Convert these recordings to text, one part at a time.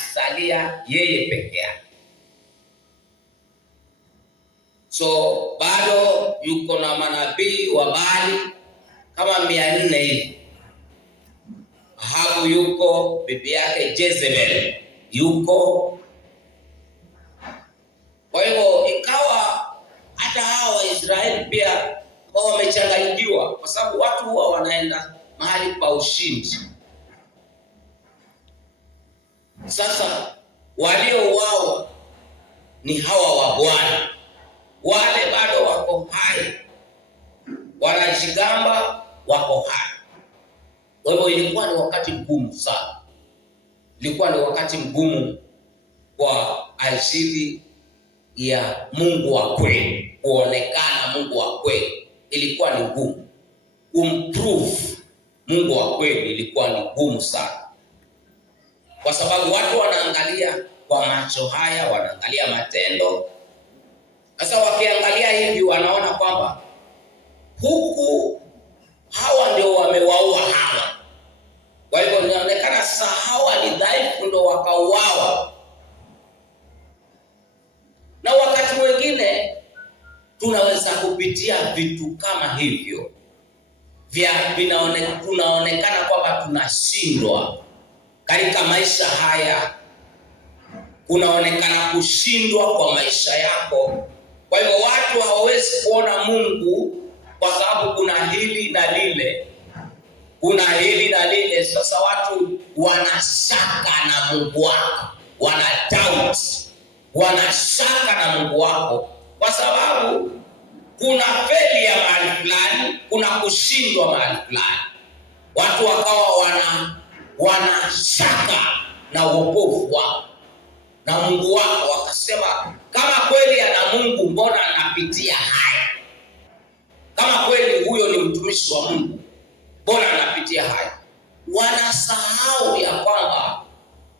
alisalia yeye peke yake. So bado yuko na manabii wa Baali kama 400 hivi. Ahabu yuko, bibi yake Jezebel yuko. Kwa hivyo ikawa hata hao Waisraeli pia wao wamechanganyikiwa, kwa sababu watu huwa wanaenda mahali pa ushindi. Sasa waliouawa ni hawa wa Bwana, wale bado wako hai, wanajigamba wako hai. Kwa hivyo ilikuwa ni wakati mgumu sana, ilikuwa ni wakati mgumu kwa ajili ya Mungu wa kweli kuonekana. Mungu wa kweli ilikuwa ni ngumu kumprove Mungu wa kweli, ilikuwa ni ngumu sana, kwa sababu watu wanaangalia kwa macho haya, wanaangalia matendo. Sasa wakiangalia hivi wanaona kwamba huku hawa ndio wamewaua hawa. Kwa hivyo inaonekana sasa hawa ni dhaifu ndio wakauawa. Na wakati mwingine tunaweza kupitia vitu kama hivyo tunaonekana kwamba tunashindwa katika maisha haya, kunaonekana kushindwa kwa maisha yako. Kwa hivyo watu hawawezi kuona Mungu kwa sababu kuna hili na lile, kuna hili na lile. Sasa watu wanashaka na Mungu wako, wana doubt, wanashaka na Mungu wako, kwa sababu kuna failure mahali fulani, kuna kushindwa mahali fulani. Watu wakawa wanashaka na wokovu wao na Mungu wako, wakasema kama kweli ana Mungu, mbona anapitia haya? Kama kweli huyo ni mtumishi wa Mungu, mbona anapitia haya? Wanasahau ya kwamba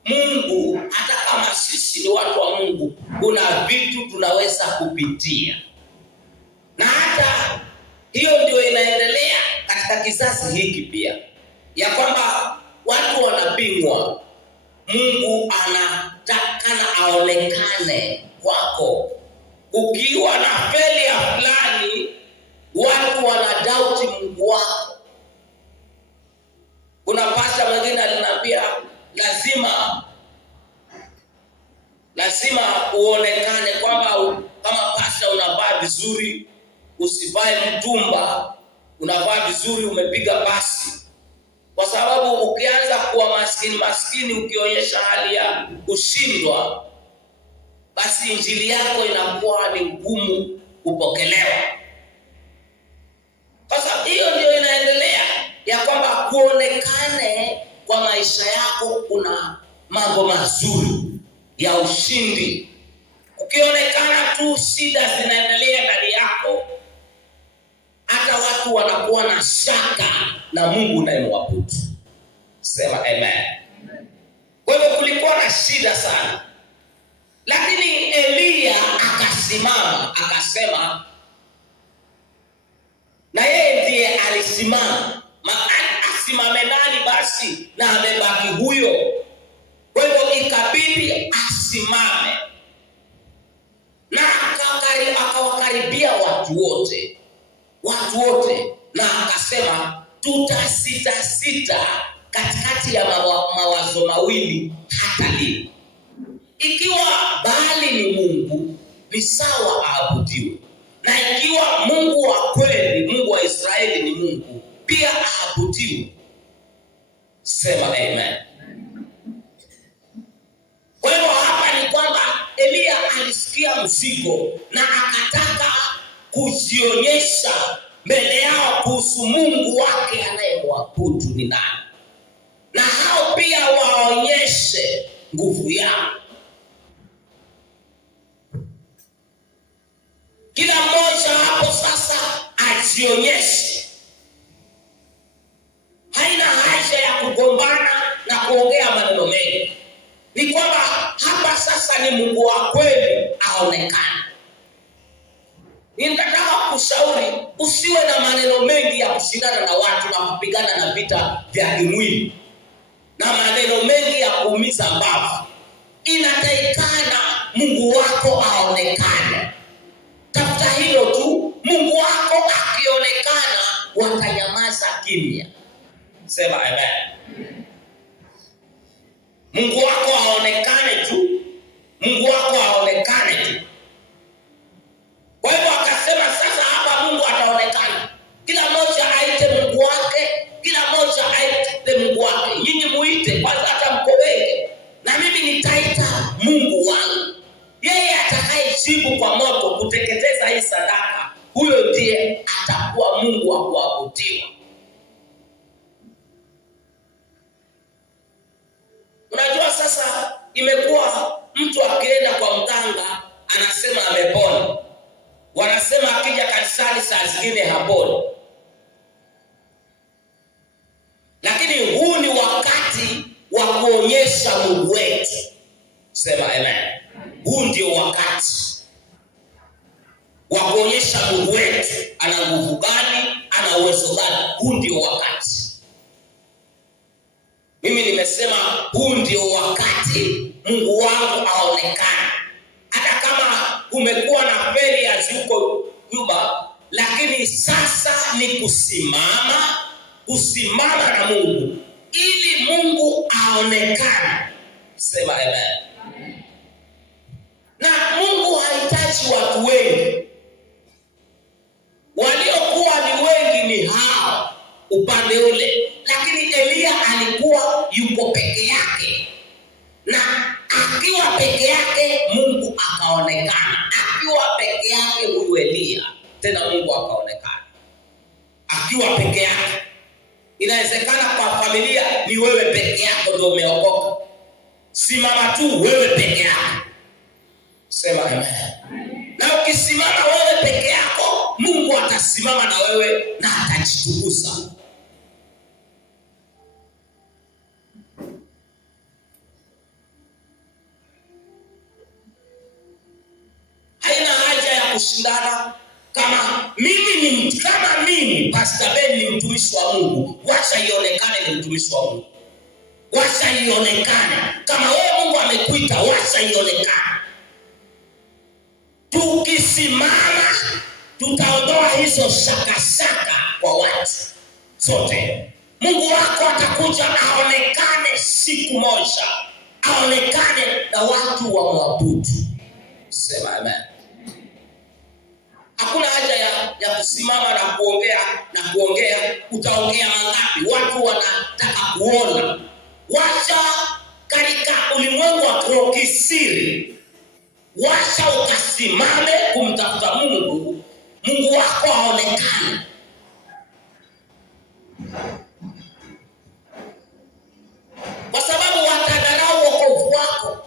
Mungu, hata kama sisi ni watu wa Mungu, kuna vitu tunaweza kupitia. Na hata hiyo ndio inaendelea katika kizazi hiki pia, ya kwamba watu wanapingwa. Mungu anatakana aonekane kwako. Ukiwa na failure fulani, watu wanadoubt Mungu wako. Kuna pastor mwingine aliniambia lazima uonekane kwamba kama pastor unavaa vizuri, usivae mtumba, unavaa vizuri, umepiga pasi. Kwa sababu ukianza kuwa maskini ukionyesha hali ya kushindwa, basi injili yako inakuwa ni ngumu kupokelewa. Sasa hiyo ndio inaendelea, ya kwamba kuonekane kwa maisha yako kuna mambo mazuri ya ushindi. Ukionekana tu shida zinaendelea ndani yako, hata watu wanakuwa na shaka na Mungu unayemwabudu. Sema amen. Kwa hivyo kulikuwa na shida sana, lakini Elia akasimama akasema, na yeye ndiye alisimama. Asimame nani basi na amebaki huyo? Kwa hivyo ikabidi asimame, na akawakaribia watu wote, na akasema, tutasita katikati ya mawazo mawili hata lini? Ikiwa Baali ni Mungu, ni sawa aabudiwe, na ikiwa Mungu wa kweli, Mungu wa Israeli ni Mungu, pia aabudiwe. Sema amen. Kwa hivyo hapa ni kwamba Elia alisikia mzigo na akataka kujionyesha mbele yao kuhusu Mungu wake anayemwabudu ni nani, na hao pia waonyeshe nguvu yao. Kila mmoja hapo sasa ajionyeshe. Haina haja ya kugombana na kuongea maneno mengi. Ni kwamba hapa sasa ni Mungu wa kweli aonekane. Ninataka kushauri usiwe na maneno mengi ya kushindana na watu na kupigana na vita vya kimwili, na maneno mengi ya kuumiza mbavu. inatakikana Mungu wako aonekane. Tafuta hilo tu. Mungu wako akionekana, watanyamaza kimya. Sema amen. Mungu wako aonekane tu. Mungu wako aonekane tu. Kwa hivyo akasema sasa hapa Mungu ataonekana. Kila mmoja aite Mungu wake, kila mmoja aite Mungu wake. Nyinyi muite, kwanza hata mko wengi. Na mimi nitaita Mungu wangu. Yeye atakayejibu kwa moto kuteketeza hii sadaka, huyo ndiye atakuwa Mungu wa kuabudiwa. Unajua sasa imekuwa mtu akienda kwa mganga anasema amepona. Wanasema akija kanisani saa zingine haponi. Lakini huu ni wakati wa kuonyesha Mungu wetu. Sema amen. Huu ndio wakati wa kuonyesha Mungu wetu ana nguvu gani, ana uwezo gani. Huu ndio wakati. Mimi nimesema huu ndio wakati Mungu wangu aonekane. Hata kama kumekuwa na failures huko nyuma, lakini sasa ni kusimama na Mungu ili Mungu aonekane. Sema amen. Na Mungu hahitaji watu wengi. Waliokuwa ni wengi ni hao upande ule, lakini Elia alikuwa yuko peke yake. Na akiwa peke yake Mungu akaonekana. Akiwa peke yake huyu Elia, tena Mungu akaonekana. Akiwa peke yake. Inawezekana kwa familia ni wewe peke yako ndio umeokoka. Simama tu wewe peke yako. Sema amen. Na ukisimama wewe peke yako, Mungu atasimama na wewe na atajitukuza. Haina haja ya kushindana. Kama mimi Pastor Ben ni mtumishi wa Mungu, wacha ionekane ni mtumishi wa Mungu. Wacha ionekane. Kama wewe Mungu amekuita, wacha ionekane. Tukisimama tutaondoa hizo shaka kwa watu sote. Mungu wako atakuja aonekane siku moja. Aonekane na watu wa mwabudu. Sema amen. Hakuna haja ya kusimama na kuongea. Utaongea mangapi? Watu wanataka kuona. Wacha katika ulimwengu wa kisiri. Wacha ukasimame kumtafuta Mungu. Mungu wako aonekane. Kwa sababu watadharau wokovu wako.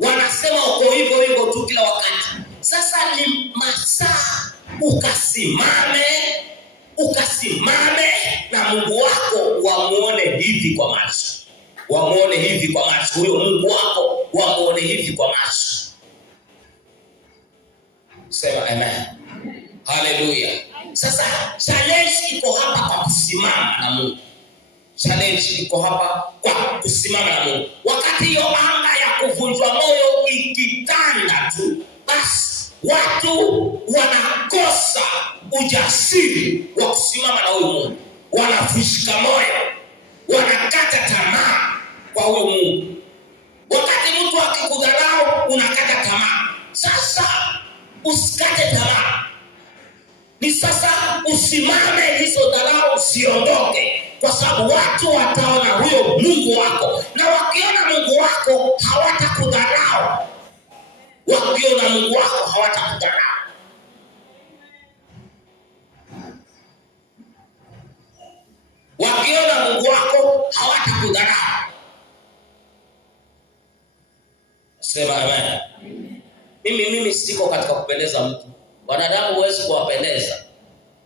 Wanasema uko hivyo tu kila wakati. Sasa ni masaa ukasimame na Mungu wako wamuone hivi kwa macho. Wamuone hivi kwa macho. Huyo Mungu wako wamuone hivi kwa macho. Sema amen. Hallelujah. Sasa challenge iko hapa kwa kusimama na Mungu. Challenge iko hapa kwa kusimama na Mungu. Wakati hiyo anga ya kuvunjwa moyo ikitanda tu, basi watu wanakosa ujasiri wa kusimama na huyu Mungu. Wanavunjika moyo. Wanakata tamaa kwa huyu Mungu. Wakati mtu akikudharau unakata tamaa. Sasa usikate tamaa. Ni sasa usimame, hizo dharau usiondoke. Kwa sababu watu wataona huyo Mungu wako. Na wakiona Mungu wako hawatakudharau. Wakiona Mungu wako hawatakudharau. Wakiona Mungu wako hawatakudharau. Sema amen. Mimi siko katika kupendeza mtu. Wanadamu huwezi kuwapendeza.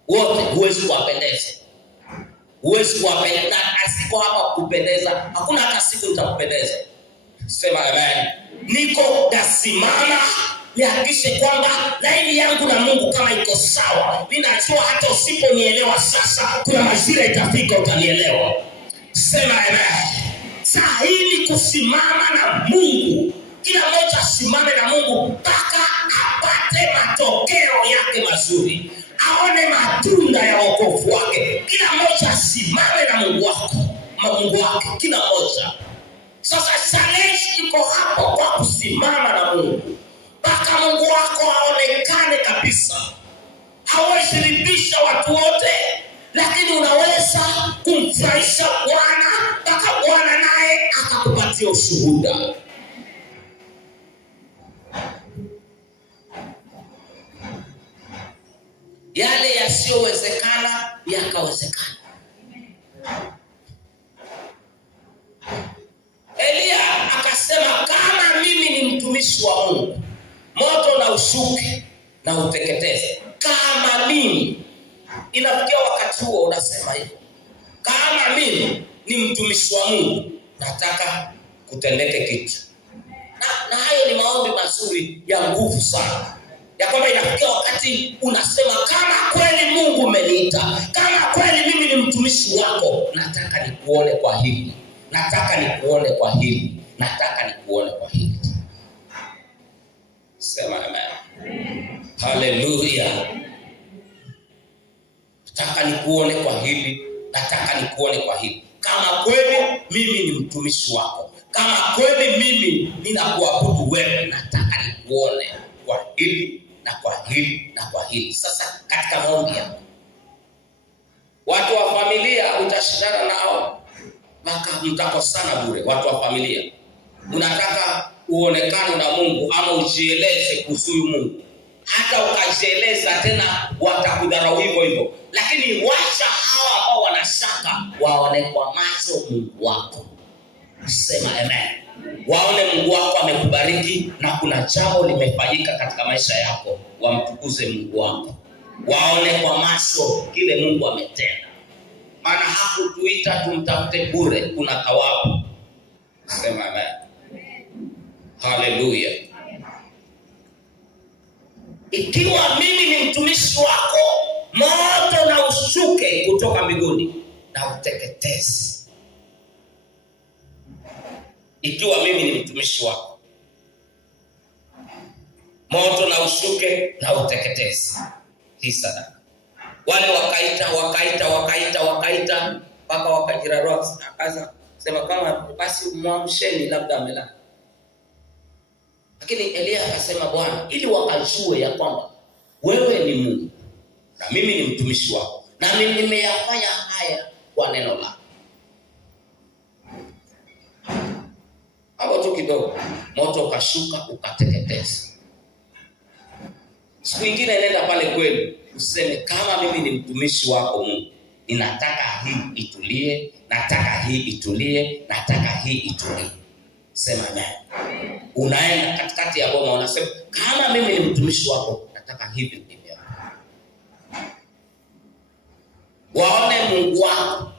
Wote huwezi kuwapendeza. Huwezi kuwapendeza. Asiko hapa kupendeza. Hakuna hata siku nitakupendeza. Sema amen. Niko dasimama nihakikishe kwamba laini yangu na Mungu kama iko sawa. Ninajua hata usiponielewa sasa, kuna majira itafika utanielewa. Sema amen. stahili kusimama na Mungu. Kila mmoja asimame na Mungu mpaka apate matokeo yake mazuri, aone matunda ya wokovu wake. Kila mmoja asimame na Mungu wake, kila mmoja. Sasa challenge iko hapo kwa kusimama na Mungu mpaka Mungu wako aonekane kabisa. Hawezi ridhisha watu wote, lakini unaweza kumfurahisha Bwana mpaka Bwana naye akakupatia ushuhuda. Yale yasiyowezekana yakawezekana. Elia akasema, kama mimi ni mtumishi wa Mungu, moto na ushuke na uteketeze. Kama mimi, inafikia wakati huo unasema hivyo, kama mimi ni mtumishi wa Mungu, nataka kutendeke kitu. Na hayo ni maombi mazuri ya nguvu sana, ya kwamba inafikia wakati unasema, kama kweli Mungu umeniita, kama kweli mimi ni mtumishi wako, nataka nikuone kwa hili, nataka nikuone kwa hili, nataka nikuone kwa hili. Sema amen. Haleluya. Nataka nikuone kwa hili, nataka nikuone kwa hili. Kama kweli mimi ni mtumishi wako, kama kweli mimi ninakuabudu wewe, nataka nikuone kwa hili na kwa hili na kwa hili. Sasa katika maombi yako, watu wa familia utashindana nao mpaka mtakosana bure. Watu wa familia, unataka uonekane na Mungu ama ujieleze kuhusu Mungu, hata ukajieleza tena watakudharau hivyo hivyo. Lakini wacha hawa ambao wanashaka waone kwa macho Mungu wako. Sema amen. Waone Mungu wako amekubariki na kuna jambo limefanyika katika maisha yako, wamtukuze Mungu wako. Waone kwa macho kile Mungu ametenda, maana hakutuita tumtafute bure, kuna thawabu. Sema amen. Haleluya. Ikiwa mimi ni mtumishi wako, moto na ushuke kutoka mbinguni na uteketeze. Ikiwa mimi ni mtumishi wako, moto na ushuke na uteketeze hii sadaka. Wale wakaita mpaka wakajirarua, akaanza sema kama basi muamsheni, labda amelala. Lakini Elia akasema, Bwana, ili wakajue ya kwamba wewe ni Mungu na mimi ni mtumishi wako, na mimi nimeyafanya haya kwa neno lako. Hapo tu kidogo moto ukashuka ukateketeza. Siku nyingine nenda pale kweli useme, kama mimi ni mtumishi wako Mungu, ninataka hii itulie, nataka hii itulie, nataka hii itulie. Sema amen. Unaenda katikati ya boma unasema, kama mimi ni mtumishi wako, nataka hivi ndivyo. Waone Mungu wako,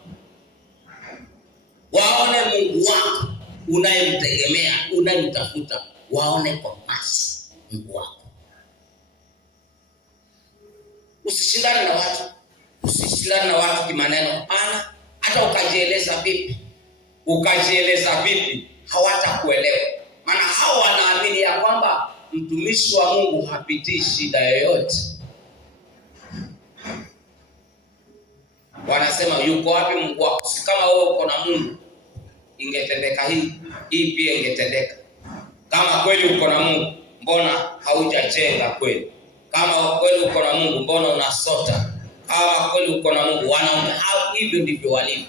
waone Mungu wako unayemtegemea, unayemtafuta, waone kwa macho Mungu wako. Usishindane na watu, usishindane na watu kimaneno. Hapana, hata ukajieleza vipi, hawatakuelewa. Maana hao wanaamini ya kwamba mtumishi wa Mungu hapitii shida yoyote. Wanasema, yuko wapi Mungu wako? Kama wewe uko na Mungu, ingetendeka hii pia ingetendeka. Kama kweli uko na Mungu, mbona haujajenga kweli? Kama kweli uko na Mungu, mbona unasota? Kama kweli uko na Mungu, hivyo ndivyo walivyo.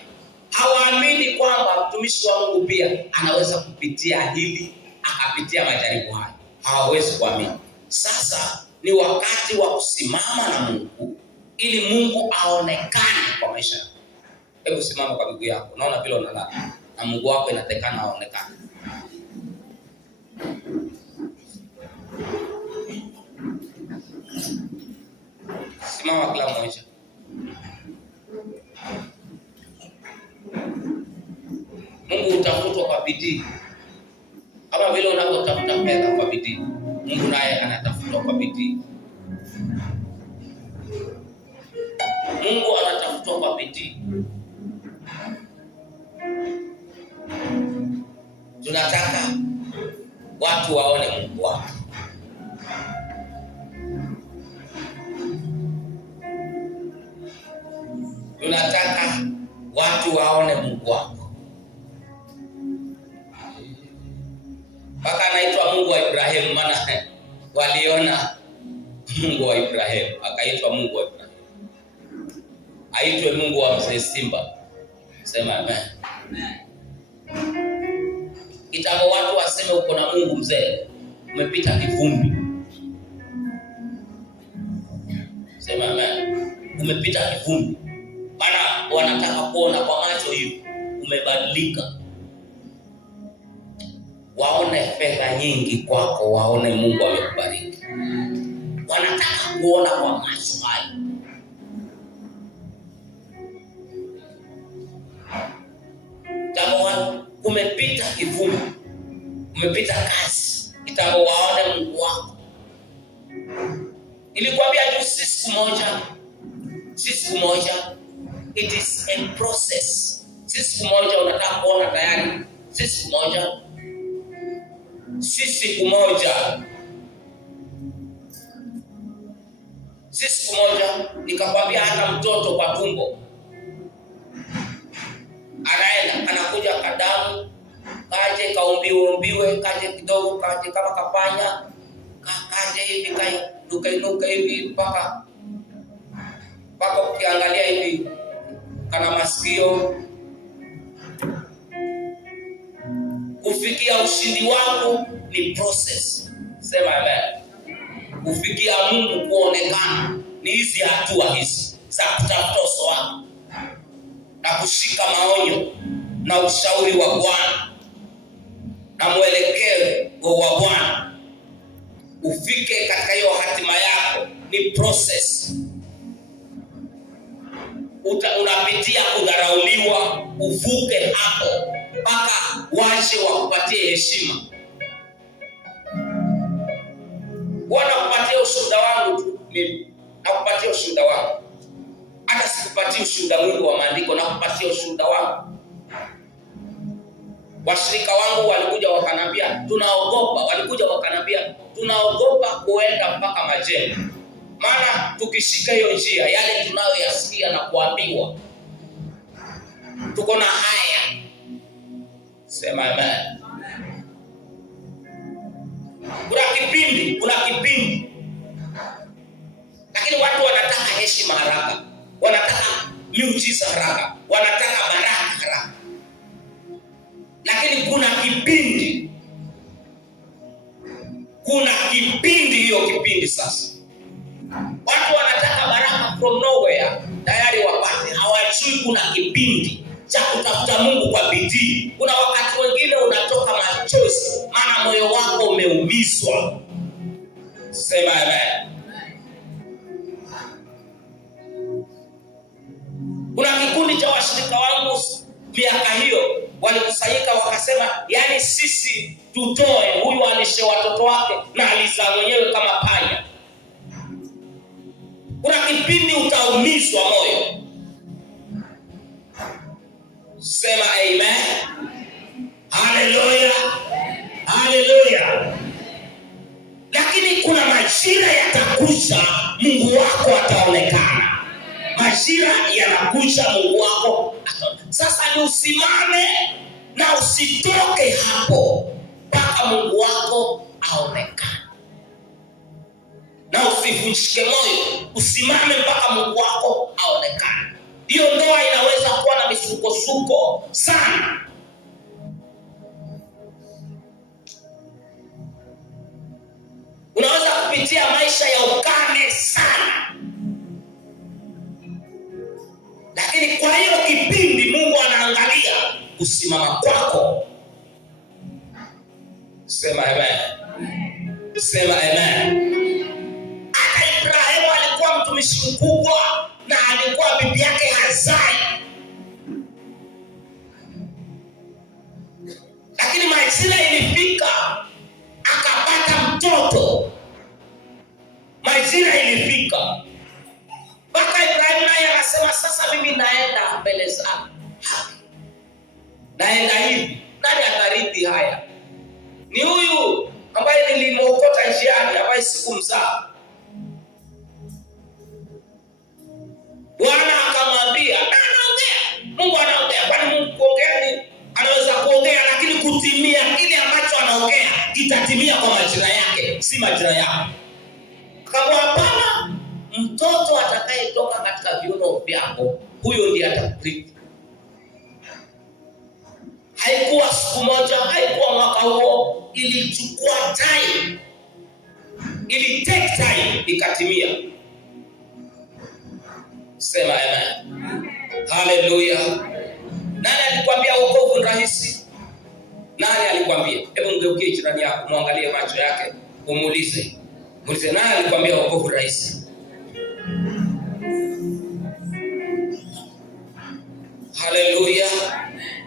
Hawaamini kwamba mtumishi wa Mungu pia anaweza kupitia hili, akapitia majaribu haya. Hawawezi kuamini. Sasa ni wakati wa kusimama na Mungu ili Mungu aonekane kwa maisha yako. Hebu simama kwa miguu yako. Naona vile unalala na Mungu wako inatakana aonekane. Simama kila mmoja. Mungu utafutwa kwa bidii. Kama vile unavyotafuta fedha kwa bidii, Mungu naye anatafutwa kwa bidii. Mungu anatafutwa kwa bidii. Tunataka watu waone Mungu wako. Tunataka watu waone Mungu wako. Mpaka anaitwa Mungu wa Ibrahimu, maana waliona Mungu wa Ibrahimu, akaitwa Mungu wa Ibrahimu. Aitwe Mungu wa mzee Simba. Sema amen. Kitambo watu waseme uko na Mungu mzee, umepita kivumbi. Sema amen. Umepita kivumbi. Maana wanataka kuona kwa macho hivi umebadilika. Waone fedha nyingi kwako, waone Mungu amekubariki. Wanataka kuona kwa macho hayo. Kama umepita kivumbi, umepita kazi, kitambo waone Mungu wako. Nilikwambia tu siku moja, it is a process. Siku moja unataka kuona tayari, siku moja nikakwambia hata mtoto kwa tumbo anaenda anakuja kadamu, kaje kaumbiwe, kaje kidogo, kaje kama kapanya, kaje hivi kainuka hivi mpaka ukiangalia hivi kana masikio. Kufikia ushindi wako ni process. Sema amen. Kufikia Mungu kuonekana ni hizi hatua hizi za kutafuta uso wako na kushika maonyo na ushauri wa Bwana na mwelekeo wa Bwana. Ufike katika hiyo hatima yako ni process. Unapitia kudharauliwa, uvuke hapo mpaka wache wakupatie heshima. Bwana kupatia ushuhuda wangu tu mimi, nakupatia ushuhuda wangu. Hata sikupatia ushuhuda mwingi wa maandiko, nakupatia ushuhuda wangu. Washirika wangu walikuja wakanambia tunaogopa kuenda mpaka Majengo. Maana tukishika hiyo njia, yale tunayoyasikia na kuambiwa, tuko na haya. Sema amen. Kuna kipindi. Lakini watu wanataka heshima haraka, wanataka miujiza haraka, wanataka baraka haraka. Lakini kuna kipindi, hiyo kipindi sasa. Watu wanataka baraka from nowhere, tayari wapate. Hawajui kuna kipindi cha kutafuta Mungu kwa bidii. Kuna wakati wengine unatoka machozi, maana moyo wako umeumizwa. Sema amen. Kuna kikundi cha washirika wangu miaka hiyo walikusanyika wakasema, yani sisi tutoe, huyu alishe watoto wake na alizaa mwenyewe kama panya. Kuna kipindi utaumizwa moyo. Sema amen. Haleluya. Lakini kuna majira yatakuja, Mungu wako ataonekana. Majira yanakuja, Mungu wako ataonekana. Sasa ni usimame na usitoke hapo mpaka Mungu wako aonekane. Na usivunjike moyo, usimame mpaka Mungu wako aonekane. Hiyo ndoa inaweza kuwa na misukosuko sana. Unaweza kupitia maisha ya ukame sana. Lakini kwa hiyo kipindi Mungu anaangalia kusimama kwako. Sema amen. Sema amen. Hata Ibrahimu alikuwa mtumishi mkubwa na alikuwa bibi yake hazai. Lakini majira ilifika akapata mtoto. Majira ilifika mpaka Ibrahimu naye akasema, sasa mimi naenda mbele zako. Naenda hivi Nani atarithi haya? Ni huyu ambaye nilimwokota njiani, ambaye sikumzaa. Bwana akamwambia, anaongea. Mungu anaongea. Kwani Mungu kuongea ni anaweza kuongea, lakini kutimia kile ambacho anaongea itatimia kwa majira yake, si majira yako. Kama hapana, mtoto atakayetoka katika viuno vyako, huyo ndiye atakurithi. Haikuwa siku moja, haikuwa mwaka huo, ilichukua time. Ili take time ikatimia. Sema amen. Haleluya. Nani alikwambia wokovu ni rahisi? Nani alikwambia? Hebu mgeukie jirani yako, muangalie macho yake, umuulize. Muulize, nani alikwambia wokovu ni rahisi? Haleluya.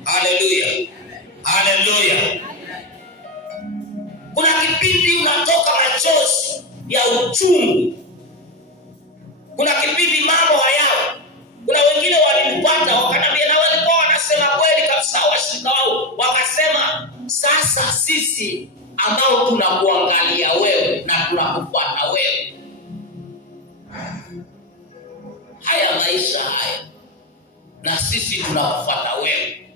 Haleluya. Haleluya. Kuna kipindi unatoka machozi ya uchungu. Kuna kipindi mambo hayao. Kuna wengine walinipata wakaniambia, na walikuwa wanasema kweli kabisa, washirika wao wakasema, sasa sisi ambao tunakuangalia wewe na tunakufuata wewe, haya maisha haya, na sisi tunakufuata wewe.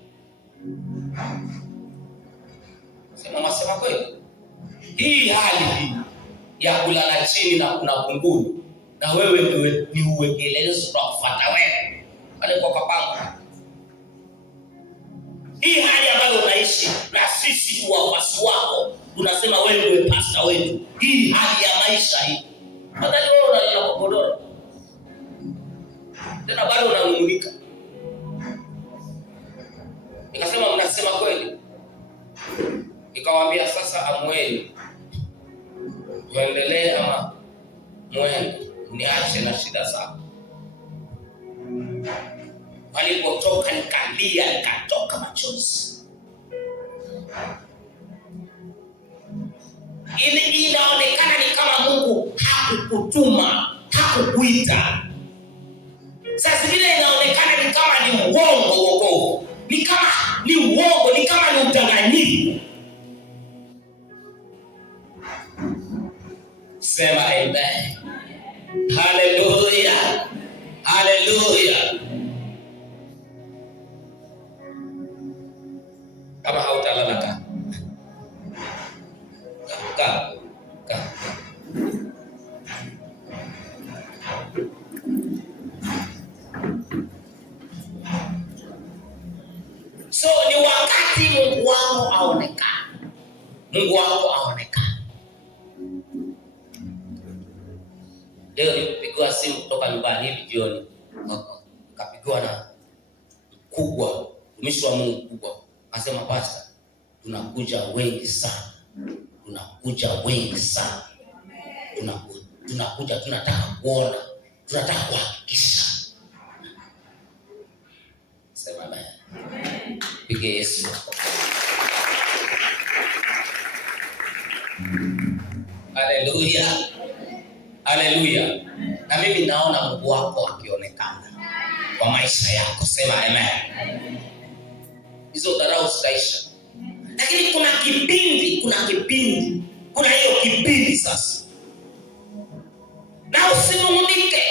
Wasema kweli, hii hali hii ya kulala chini na kuna kunguru, na wewe ni uwekelezo kwa kufuata wewe pale kwa kapanga. Hii hali ambayo unaishi na sisi wafuasi wako tunasema wewe ndiye pastor wetu. Hii hali ya maisha hii, nadhani wewe unalala kwa godoro tena bado unanung'unika. Nikasema mnasema kweli. Nikawaambia sasa, amweni tuendelee ama mwende niache na shida zako. Walipotoka nikalia, nikatoka machozi. Inaonekana ni kama Mungu hakukutuma, hakukuita. Sasa vile inaonekana ni kama ni uongo wokovu. Ni kama ni uongo, ni kama ni udanganyifu. Sema amen. Haleluya. Haleluya. Kama hautalala ka. So ni wakati Mungu wako aonekane. Mungu wako aonekane. Leo nilipigwa simu kutoka nyumbani hivi jioni. Kapigwa na mkubwa, mtumishi wa Mungu mkubwa. Akasema, pastor, tunakuja wengi sana. Tunakuja wengi sana. Tunakuja tunataka kuona, tunataka kuhakikisha. Sema amen. Pige Yesu. Haleluya. Haleluya. Na mimi naona Mungu wako akionekana kwa maisha yako. Sema amen. Hizo dharau zitaisha. Lakini kuna hiyo kipindi sasa. Na usinung'unike,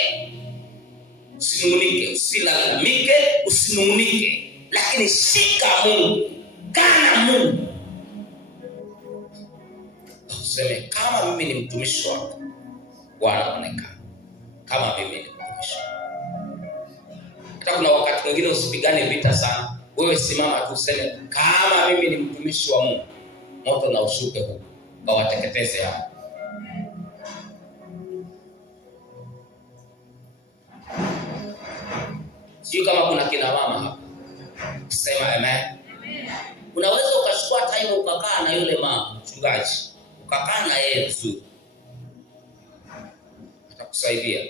usilalamike, usinung'unike, lakini shika Mungu, kana Mungu. Useme, kama mimi ni mtumishi wako, Bwana aonekane. Kama mimi ni mtumishi. Hata kuna wakati mwingine usipigane vita sana. Wewe simama tu useme, kama mimi ni mtumishi wa Mungu, moto na ushuke huko, kawateketeze hapa. Sio kama kuna kina mama hapa. Sema amen. Unaweza ukachukua time ukakaa na yule mama mchungaji, ukakaa na yeye vizuri, atakusaidia.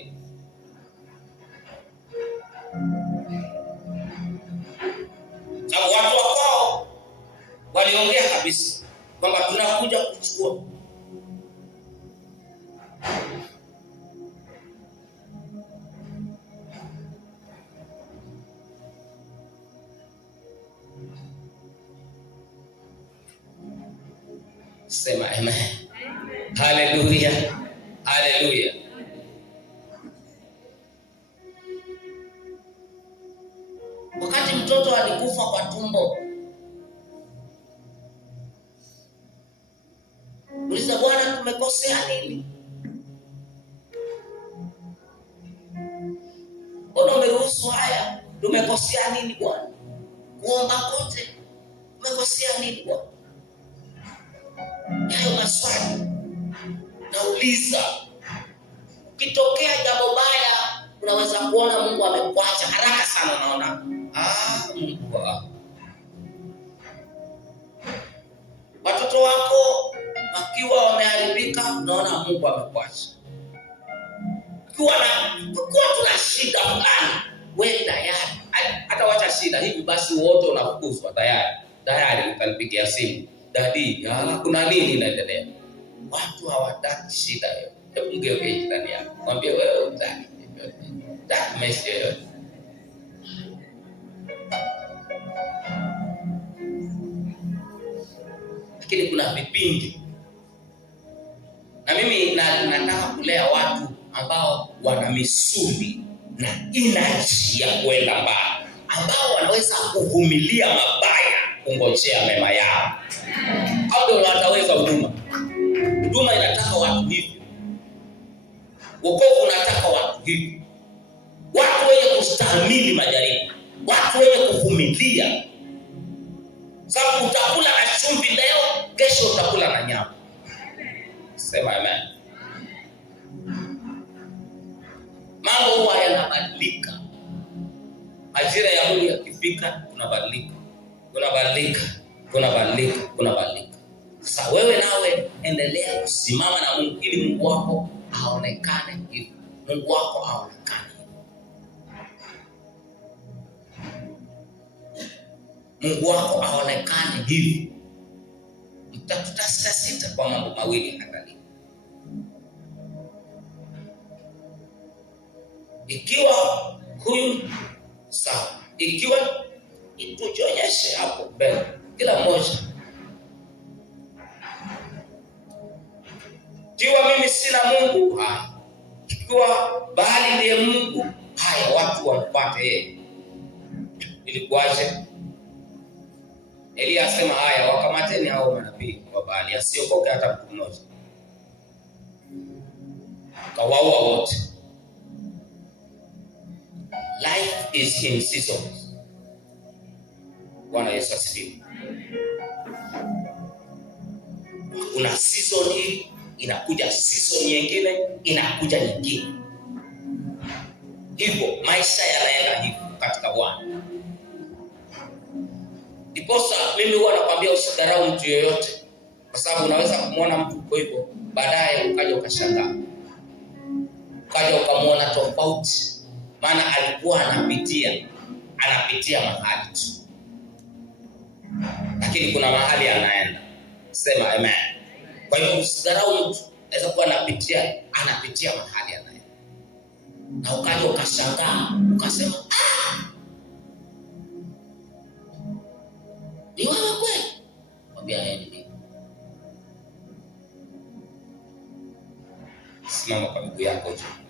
Sababu watu wao waliongea kabisa kwamba tunakuja kuchukua. Sema amen. Haleluya, haleluya. Wakati mtoto alikufa kwa tumbo, uliza Bwana, tumekosea nini? Mbona umeruhusu haya? Tumekosea nini Bwana? Kuomba kote tumekosea nini Bwana? Hayo maswali nauliza. Ukitokea jambo baya, unaweza kuona Mungu amekuacha haraka sana. Unaona Mungu watoto wako wakiwa wameharibika, unaona Mungu amekuacha. Ukiwa tuna shida fulani, wewe tayari hata wacha shida hivi basi, wote unafukuzwa tayari utanipigia simu, dadi, kuna nini inaendelea? Watu hawataki shida hiyo. Hebu mgeuke ndani yako, mwambie wewe utaki maisha yote. Lakini kuna vipindi, na mimi nataka kulea watu ambao wana misuli na energy ya kwenda mbali, ambao wanaweza kuvumilia mabaya kungojea mema yao. Hao ndio wataweza huduma. Huduma inataka watu hivyo. Wokovu unataka watu hivyo. Watu wenye kustahimili majaribu, watu wenye kuvumilia. Sababu utakula na chumvi leo, kesho utakula na nyama. Sema amen. Mambo huwa yanabadilika. Majira ya Mungu yakifika, kunabadilika. Sasa wewe nawe endelea kusimama na Mungu ili Mungu wako aonekane hivi. Mungu wako aonekane hivi. Tutasita kwa mambo mawili. Angalia, ikiwa huyu sawa, ikiwa tujionyeshe hapo mbele kila mmoja. Ikiwa mimi sina Mungu, ikiwa bali ndiye Mungu, watu wampate yeye. Ilikuwaje? Elia asema wakamateni hao manabii wa Baali, asiokoke hata mtu mmoja. Kawaua wote. Life is in seasons. Bwana Yesu asifiwe. Kuna season hii, inakuja season nyingine, inakuja nyingine. Hivyo maisha yanaenda hivyo katika Bwana. Ndiposa mimi huwa nakwambia usidharau mtu yoyote, kwa sababu unaweza kumuona mtu kwa hivyo, baadaye ukaja ukashangaa. Ukaja ukamuona tofauti, maana alikuwa anapitia mahali tu, lakini kuna mahali anaenda. Sema amen. Kwa hivyo usidharau mtu, anaweza kuwa anapitia mahali anaenda, na ukaja ukashangaa, ukasema ni wewe kweli? Mwambia yeye. Simama kwa miguu yako juu.